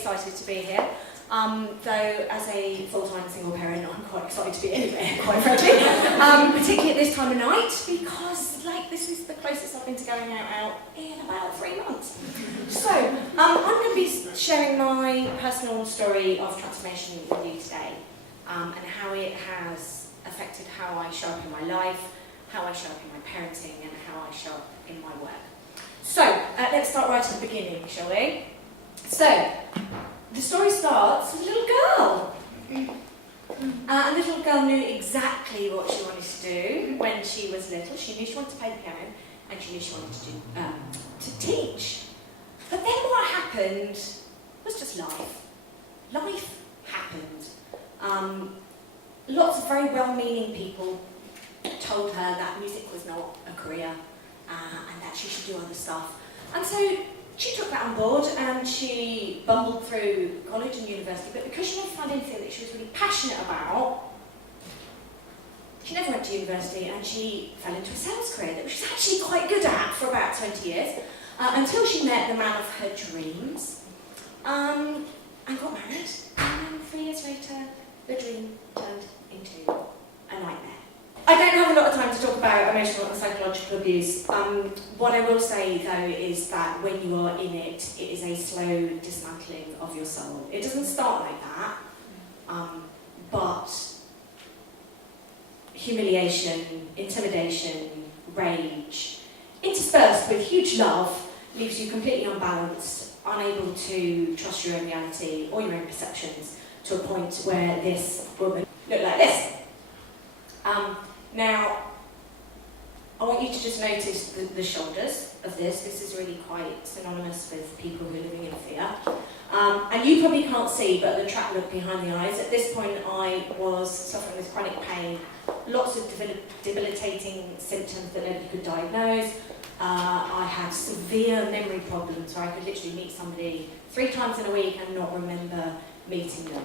excited to be here. Though as a full-time single parent, I'm quite excited to be anywhere, quite frankly. Particularly at this time of night, because this is the closest I've been to going out in about 3 months. So, I'm going to be sharing my personal story of transformation with you today, and how it has affected how I show up in my life, how I show up in my parenting, and how I show up in my work. So, let's start right at the beginning, shall we? So, the story starts with a little girl. And the little girl knew exactly what she wanted to do when she was little. She knew she wanted to play the piano, and she knew she wanted to teach. But then what happened was just life. Life happened. Lots of very well-meaning people told her that music was not a career, and that she should do other stuff. And so she took that on board, and she bumbled through college and university, but because she never found anything that she was really passionate about, she never went to university, and she fell into a sales career that she was actually quite good at for about 20 years, until she met the man of her dreams, and got married, and 3 years later, the dream turned into a nightmare. I don't have a lot of time to talk about emotional and psychological abuse. What I will say, though, is that when you are in it, it is a slow dismantling of your soul. It doesn't start like that, but humiliation, intimidation, rage, interspersed with huge love, leaves you completely unbalanced, unable to trust your own reality or your own perceptions, to a point where this woman looked like this. Now, I want you to just notice the shoulders of this. This is really quite synonymous with people who are living in fear. And you probably can't see, but the trap look behind the eyes. At this point, I was suffering with chronic pain, lots of debilitating symptoms that nobody could diagnose. I had severe memory problems where I could literally meet somebody 3 times in a week and not remember meeting them.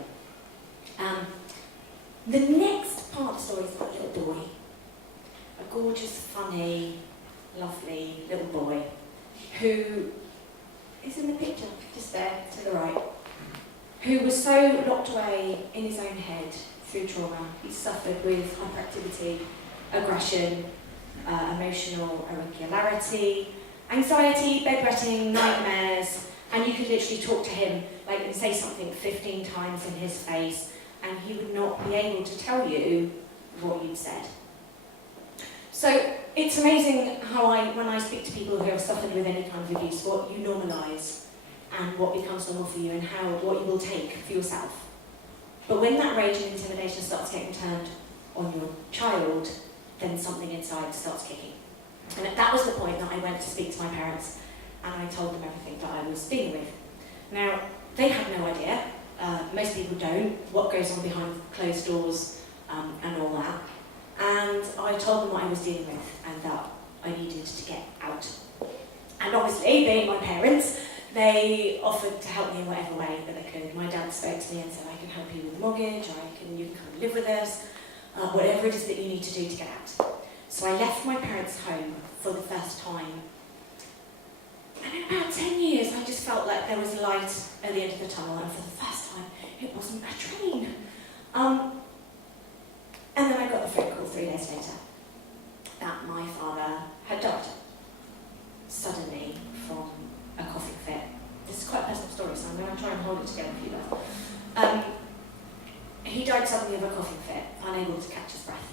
The next part of the story is about a little boy. A gorgeous, funny, lovely little boy who is in the picture, just there to the right, who was so locked away in his own head through trauma. He suffered with hyperactivity, aggression, emotional irregularity, anxiety, bedwetting, nightmares, and you could literally talk to him and say something 15 times in his face, and he would not be able to tell you what you'd said. So it's amazing how when I speak to people who have suffered with any kind of abuse, what you normalise and what becomes normal for you, and what you will take for yourself. But when that rage and intimidation starts getting turned on your child, then something inside starts kicking. And that was the point that I went to speak to my parents, and I told them everything that I was dealing with. Now, they had no idea. Most people don't, what goes on behind closed doors and all that. And I told them what I was dealing with and that I needed to get out. And obviously, being my parents, they offered to help me in whatever way that they could. My dad spoke to me and said, I can help you with the mortgage, you can come and live with us, whatever it is that you need to do to get out. So I left my parents' home for the first time. And in about 10 years, I just felt like there was a light at the end of the tunnel, and for the first time, it wasn't a train. And then I got the phone call 3 days later that my father had died suddenly from a coughing fit. This is quite a personal story, so I'm going to try and hold it together for you guys. He died suddenly of a coughing fit, unable to catch his breath.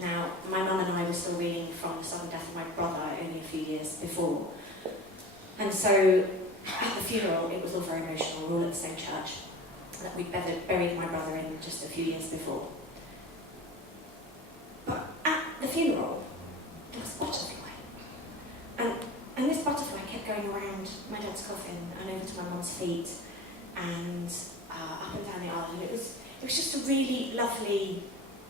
Now, my mum and I were still reeling from the sudden death of my brother only a few years before. And so, at the funeral, it was all very emotional. We were all at the same church that we'd buried my brother in just a few years before. But at the funeral, there was a butterfly. And this butterfly kept going around my dad's coffin and over to my mum's feet and up and down the aisle. And it was just a really lovely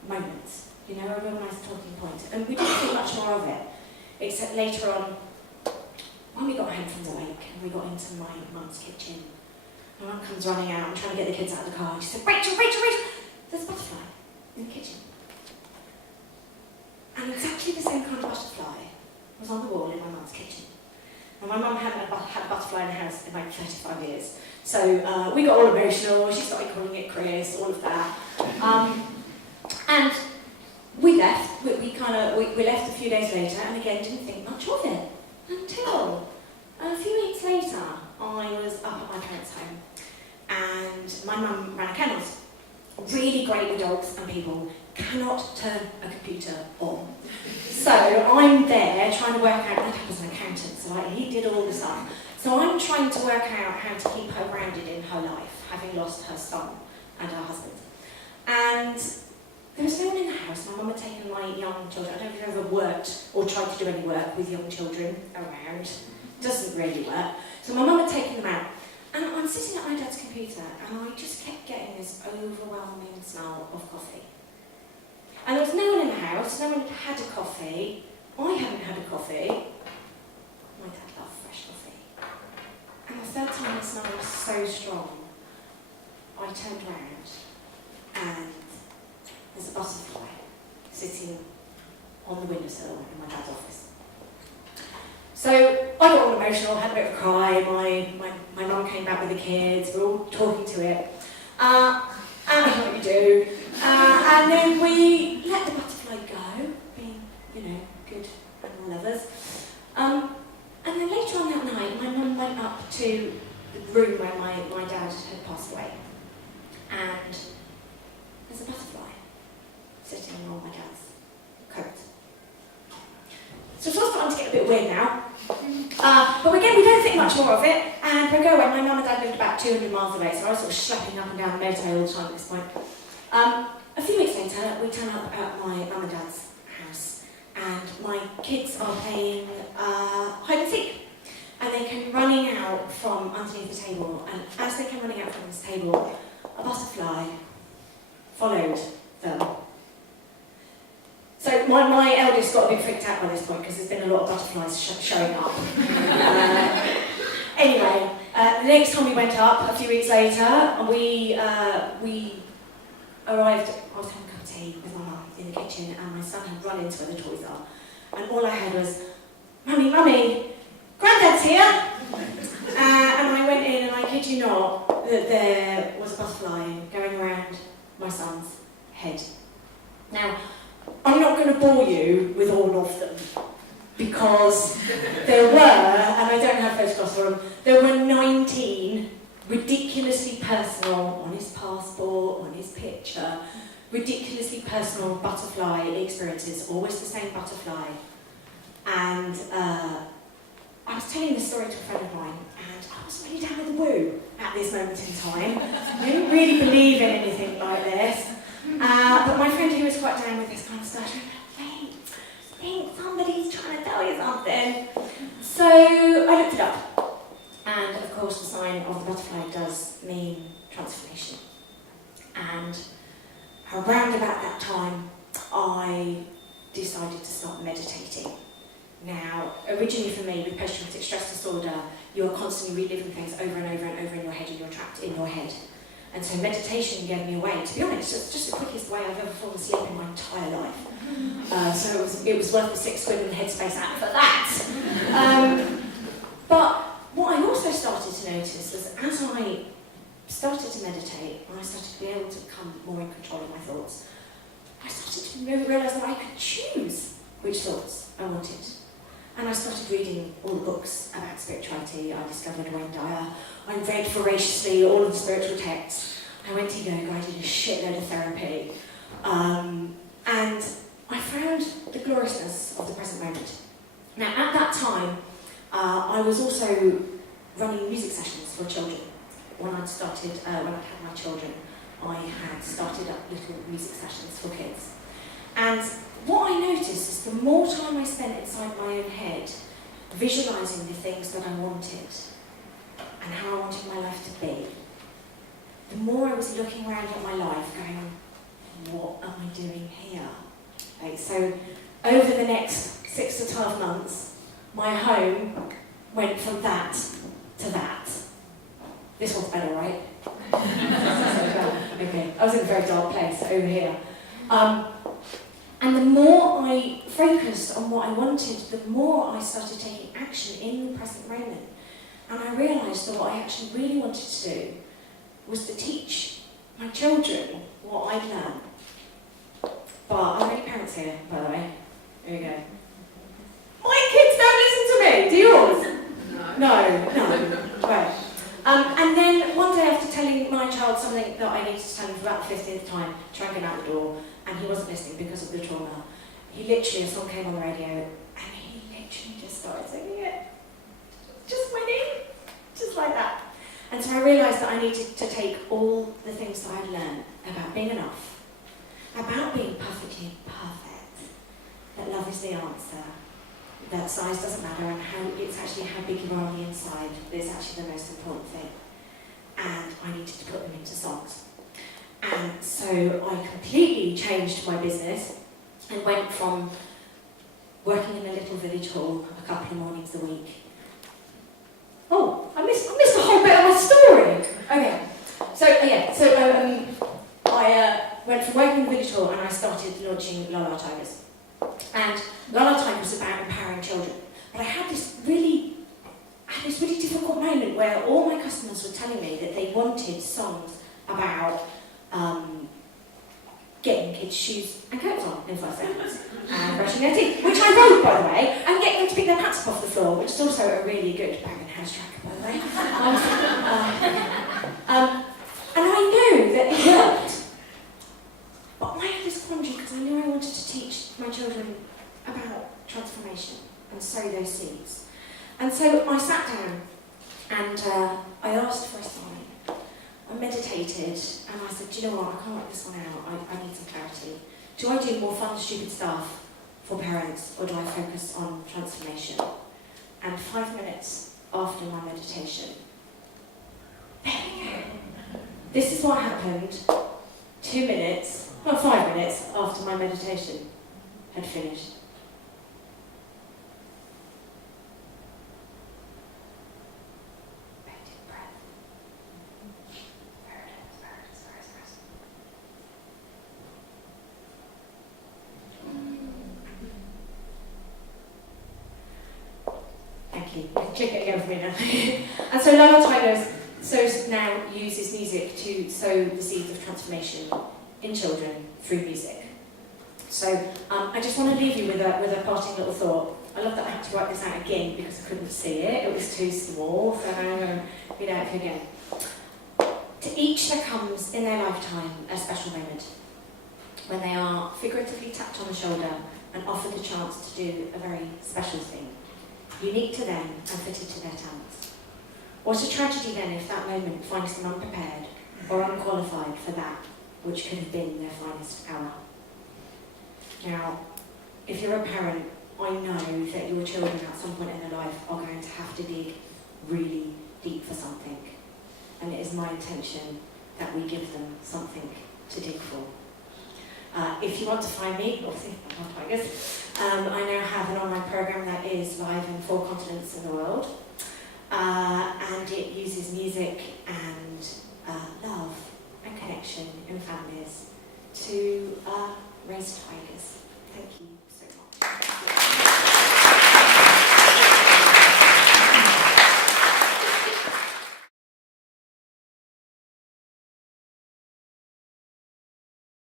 moment, a real nice talking point. And we didn't think much more of it, except later on, when we got home from the wake and we got into my mum's kitchen, my mum comes running out, I'm trying to get the kids out of the car, and she said, Rachel, there's a butterfly in the kitchen. And exactly the same kind of butterfly was on the wall in my mum's kitchen. And my mum hadn't had a butterfly in the house in like 35 years. So we got all emotional, she started calling it Chris, all of that. And we left, we left a few days later, and again didn't think much of it. Until a few weeks later, I was up at my parents' home, and my mum ran a kennels. Really great with dogs and people, cannot turn a computer on. So I'm there trying to work out, my dad was an accountant, so he did all the stuff. So I'm trying to work out how to keep her grounded in her life, having lost her son and her husband. And there was no one in the house. My mum had taken my young children. I don't know if you've ever worked or tried to do any work with young children around. Doesn't really work. So my mum had taken them out. And I'm sitting at my dad's computer, and I just kept getting this overwhelming smell of coffee. And there was no one in the house, no one had had a coffee. I hadn't had a coffee. My dad loved fresh coffee. And the third time the smell was so strong, I turned around, and there's a butterfly sitting on the windowsill in my dad's office. So I got all emotional, had a bit of a cry, my mum came back with the kids, we're all talking to it. And what you do. And then we let the butterfly go, being, good animal lovers. And then later on that night, my mum went up to the room where my dad had passed away. And there's a butterfly sitting on my dad's coat. So it's all starting to get a bit weird now. But again, we don't think much more of it, and we go away. My mum and dad lived about 200 miles away, so I was sort of schlepping up and down the motorway all the time at this point. A few weeks later, we turn up at my mum and dad's house, and my kids are playing hide and seek. And they came running out from underneath the table, and as they came running out from this table, a butterfly followed them. So my eldest got a bit freaked out by this point because there's been a lot of butterflies showing up. Anyway, the next time we went up, a few weeks later, we arrived. I was having a cup of tea with my mum in the kitchen, and my son had run into where the toys are. And all I heard was, "Mummy, Granddad's here!" And I went in, and I kid you not, that there was a butterfly going around my son's head. Now, I'm not going to bore you with all of them, because there were, and I don't have photographs for them, there were 19 ridiculously personal, on his passport, on his picture, ridiculously personal butterfly experiences, always the same butterfly. And I was telling this story to a friend of mine, and I was really down with the woo at this moment in time. I didn't really believe in anything like this. But my friend who was quite down with this kind of stuff, wait, I think somebody's trying to tell you something. So I looked it up. And of course the sign of the butterfly does mean transformation. And around about that time, I decided to start meditating. Now, originally for me, with post-traumatic stress disorder, you are constantly reliving things over and over and over in your head, and you're trapped in your head. And so meditation gave me a way. To be honest, it's just the quickest way I've ever fallen asleep in my entire life. So it was worth the £6 in the Headspace app for that. But what I also started to notice was, as I started to meditate, and I started to be able to become more in control of my thoughts, I started to realise that I could choose which thoughts I wanted. And I started reading all the books about spirituality. I discovered Wayne Dyer. I read voraciously all of the spiritual texts. I went to yoga. I did a shitload of therapy. And I found the gloriousness of the present moment. Now, at that time, I was also running music sessions for children. When I had my children, I had started up little music sessions for kids. And what I noticed is the more time I spent inside my own head, visualising the things that I wanted and how I wanted my life to be, the more I was looking around at my life going, what am I doing here? Like, so over the next 6 to 12 months, my home went from that to that. This one's better, right? Okay, I was in a very dark place over here. And the more I focused on what I wanted, the more I started taking action in the present moment. And I realised that what I actually really wanted to do was to teach my children what I'd learned. But are there any parents here, by the way? There you go. My kids don't listen to me, do yours? No. Right. And then one day, after telling my child something that I needed to tell him for about the 50th time, trying to get out the door, and he wasn't listening because of the trauma, he literally, a song came on the radio, and he literally just started singing it. Just went in, just like that. And so I realised that I needed to take all the things that I'd learned about being enough, about being perfectly perfect, that love is the answer, that size doesn't matter, and how it's actually how big you are on the inside is actually the most important thing. And I needed to put them into songs. And so I completely changed my business and went from working in a little village hall a couple of mornings a week. Oh, I missed a whole bit of my story. Okay, I went from working in the village hall and I started launching LaLa Tigers. And LaLa Tigers was about empowering children. But I had this really difficult moment where all my customers were telling me that they wanted songs about getting kids' shoes and coats on in 5 seconds, and brushing their teeth, which I wrote, by the way, and getting them to pick their pants up off the floor, which is also a really good bang and house track, by the way. And I knew that it worked, but I had this quandary because I knew I wanted to teach my children about transformation and sow those seeds. And so I sat down and I asked for a sign. I meditated and I said, do you know what, I can't work this one out, I need some clarity. Do I do more fun, stupid stuff for parents, or do I focus on transformation? And 5 minutes after my meditation, there we go. This is what happened 5 minutes after my meditation had finished. Check it again for me now. And so LaLa Tigers now uses music to sow the seeds of transformation in children through music. So I just want to leave you with a parting little thought. I love that I had to write this out again because I couldn't see it. It was too small, so I'm going to read it out for you again. To each there comes in their lifetime a special moment when they are figuratively tapped on the shoulder and offered a chance to do a very special thing, unique to them and fitted to their talents. What a tragedy then if that moment finds them unprepared or unqualified for that which could have been their finest hour. Now, if you're a parent, I know that your children at some point in their life are going to have to dig really deep for something. And it is my intention that we give them something to dig for. If you want to find me, obviously, LaLa Tigers, I now have an online program that is live in 4 continents in the world. And it uses music and love and connection in families to